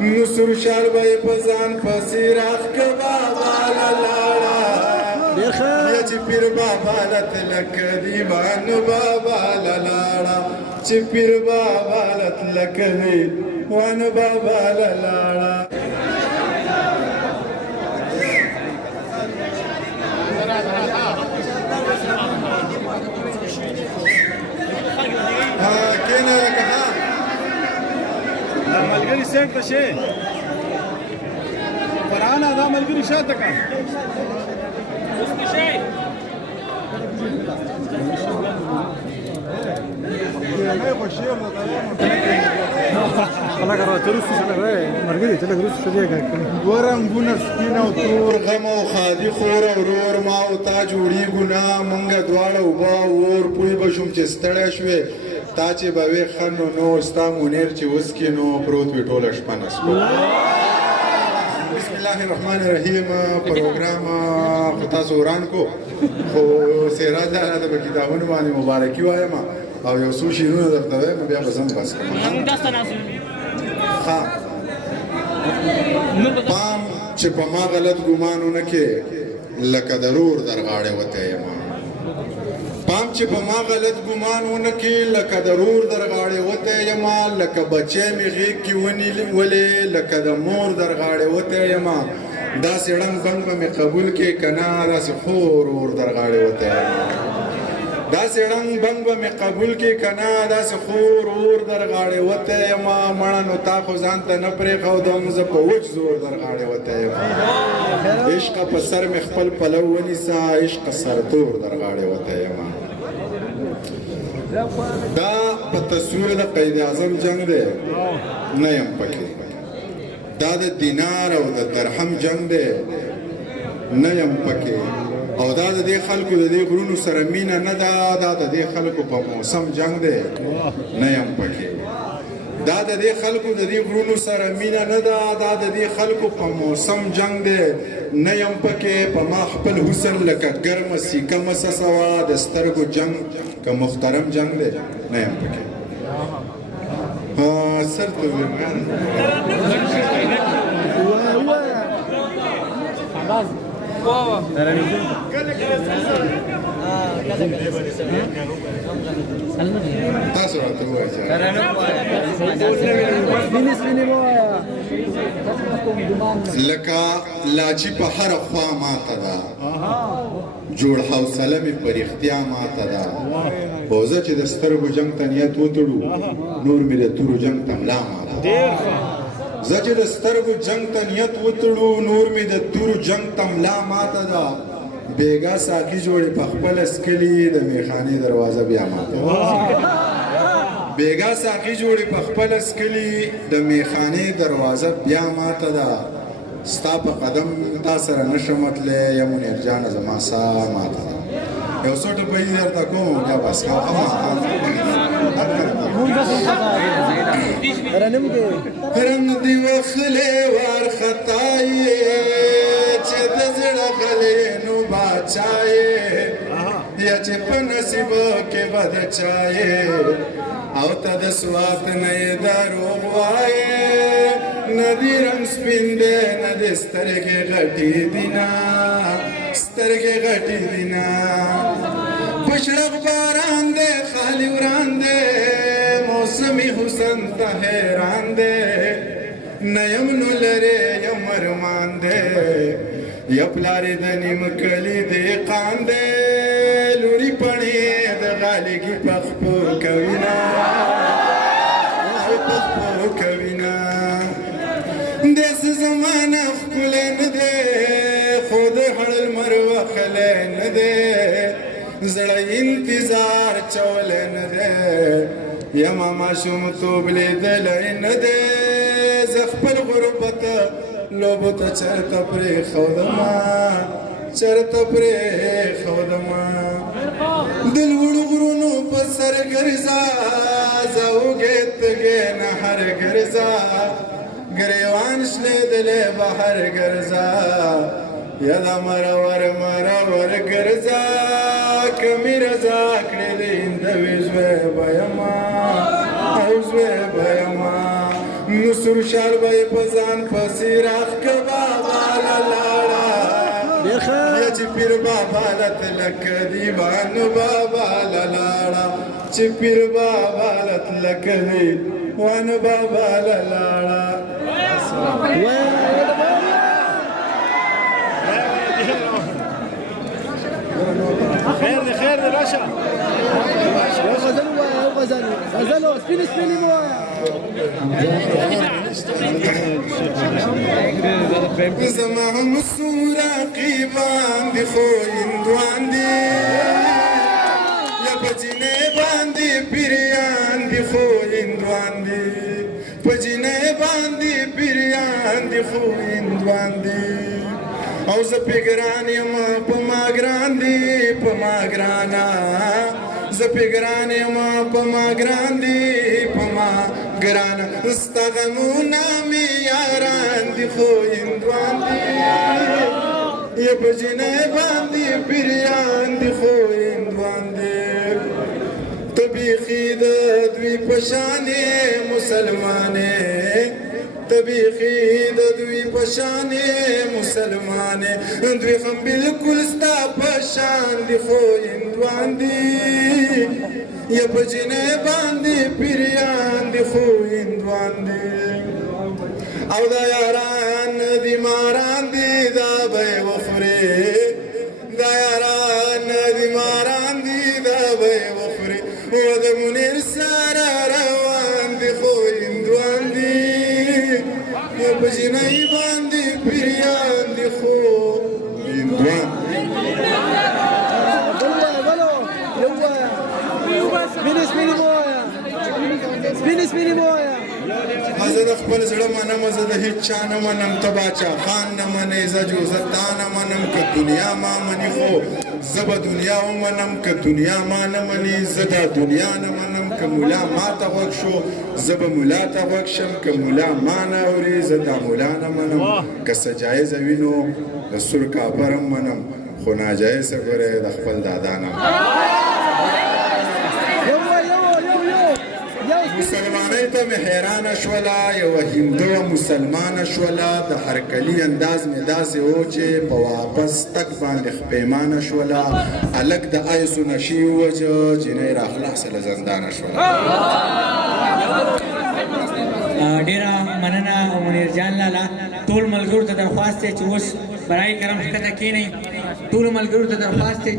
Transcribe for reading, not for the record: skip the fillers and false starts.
نصر شال به په ځان پسې راښکه بابا له لاړه یا چې پیر بابا له تلک دیوان بابا له لاړه چې پیر بابا له تلک دیوان بابا له لاړه کېنه لکه ها دا ملګري سیټ ته شي فرحانه دا ملګري شاته کا اوس کې شي خلا کرو تر څه نه وای مرګري ته لګرو څه دی ورنګونه سپین او تور غم او خادي خور او رور ما او تا جوړي ګنا مونږ دواړه وبا ور پوي بشم چې ستړی شوې تا چې به وې خنو نو ستا مونیر چې اوس کې نو پروت وي ټوله شپه نسو بسم الله الرحمن الرحیم پروګرام خو تاسو وران کو خو سیرا دا د کتابونو باندې مبارکي وایم او یو څو شیرونه درته وایم بیا به زم بس کوم ها پام چې په ما غلط ګمانونه کې لکه ضرور درغاړې وته یم پام چې په ما غلط ګمانونه کې لکه ضرور درغاړې وته یم لکه بچی مې غېږ کې ونیولې لکه د مور درغاړې وته یم داسې ړنګ بنګ به مې قبول کې که نه داسې خور ور درغاړې وته یم داسې ړنګ بنګ به مې قبول کې که نه داسې خور ور درغاړې وته یم مړه نو تا خو ځان ته نه پرېښودم زه په وچ زور درغاړې وته یم عشقه په سر مې خپل پلو ونیسه عشقه سرتور درغاړې وته یم دا په تصویر د قید اعظم جنگ دی نه یم پکې دا د دینار او د درهم جنگ دی نه یم پکې او دا د دې خلکو د دې غرونو سره مینه نه ده دا د دې خلکو په موسم جنگ دی نه یم پکې دا د دې خلکو د دې غرونو سره مینه نه ده دا د دې خلکو په موسم جنگ دی نه یم پکې په ما خپل حسن لکه ګرمه سیکه مسسوه د سترګو جنگ که محترم جنگ دی نه یم پکې سر ته ویمان تاسو راته وایئ لکه لاچي په هره خوا ماته ده جوړ حوصله مې په رښتیا ماته ده خو زه چې د سترګو جنګ ته نیت وتړو نور مې د تورو جنګ ته ملا ماته ده زه چې د سترګو جنګ ته نیت وتړو نور مې د تورو جنګ ته ملا ماته ده بیګا ساقي جوړې په خپل اسکلي د میخانې دروازه بیا ماته ده بیګا ساقي جوړې په خپل اسکلي د میخانې دروازه بیا ماته ده ستا په قدم تا سره نشم تللی یم منیر جانه زما ساه ماته ده یو څو ټپه یې درته کوم بیا بس رنګ دې وخلې وارخطایې چې د زړه غلې نو باچایې یا چې په نصیبو کې بد چایې او ته د سوات نه یې دروغ وایې نه دې رنګ سپین دی نه دې سترګې غټې دي نه سترګې غټې دي نه په شړق باران دی خالي وران دی موسمي حسن ته حیران دی نه یم نو لرې یم ارمان دی یا پلارې د نیم کلي دهقان دی لوري پڼې د غالګي پخپو کوي نه پخپو کوي نه داسې زمانه ښکلی نه دی خو د هړ لمر وخلی نه دی زړه انتظار چولی نه دی یما ماشومتوب لیدلی نه دی زه خپل غربت لوبو ته چرته پرېښودمه چرته پرېښودمه د لوړو غرونو په سر ګرځه زه وږې تږې نه هر ګرځه ګریوان شلېدلی بهر ګرځه یاده مرور مرور ګرځه که مې رضا کړې د هندوې زوی به یمه او زوی به یمه نو نو سور شال به یې په ځان پسې راښکه بابا له لاړه ډېر ښه یا چې پیر بابا له تلکه دیوان بابا له لاړه چې پیر بابا له تلکه دیوان بابا له لاړه خیر دی خیر دی راشه غزل ووایه غزل غزل سپینې سپینې مو وایه زما هم څو رقیبان دي خو هندوان دي یا په جینۍ باندې پیریان دي خو هندوان دي په جینۍ باندې پیریان دي خو هندوان دي او زه پې ګران یم په ما ګران دي په ما ګرانه زه پې ګران یم په ما ګران دي په ما ګرانه ستا غمونه مې یاران دي خو هندوان دي یا په جینۍ باندې پیریان دي خو هندوان دي ته بیخي د دوی په شان یې مسلمانې ته بیخي د دوی په شان یې مسلمانې دوی هم بلکل ستا په شان دي خو هندوان دي یا په جینۍ باندې پیریان دي خو هندوان دي او دا یاران دي ماران دي دا به یې وخورې دا یاران دي ماران دي دا به یې وخورې و د منیر سره روان دي خو هندوان دي یا په جینۍ باندې پیریان دي خو هندوان سپینې سپینې مو وایه سپینې سپینې مو وایه زه د خپل زړه منم زه د هیڅ چا نه منم ته باچا خان نه منې زه جو زه تا نه منم که دنیا ما مني خو زه به دنیا ومنم که دنیا ما نه مني زه دا دنیا نه منم که مولا ما ته غوږ شو زه به مولا ته غوږ شم که مولا ما نه اوري زه دا مولا نه منم که څه جایزه وي نو د سور کافر هم منم خو ناجایزه ګورې د خپل دادا نه مسلمانۍ ته مې حیرانه شوله یوه هندوه مسلمانه شوله د هرکلي انداز مې داسې و چې په واپس تګ باندې خپیمانه شوله هلک د ایسو نشي ووجه جینۍ راخلاصه له زندانه شوله ډیره مننه منیر جان لالا ټول ملګرو ته درخواست دی چې اوس برای کرم ښکته کښېنئ ټولو ملګرو ته درخواست دی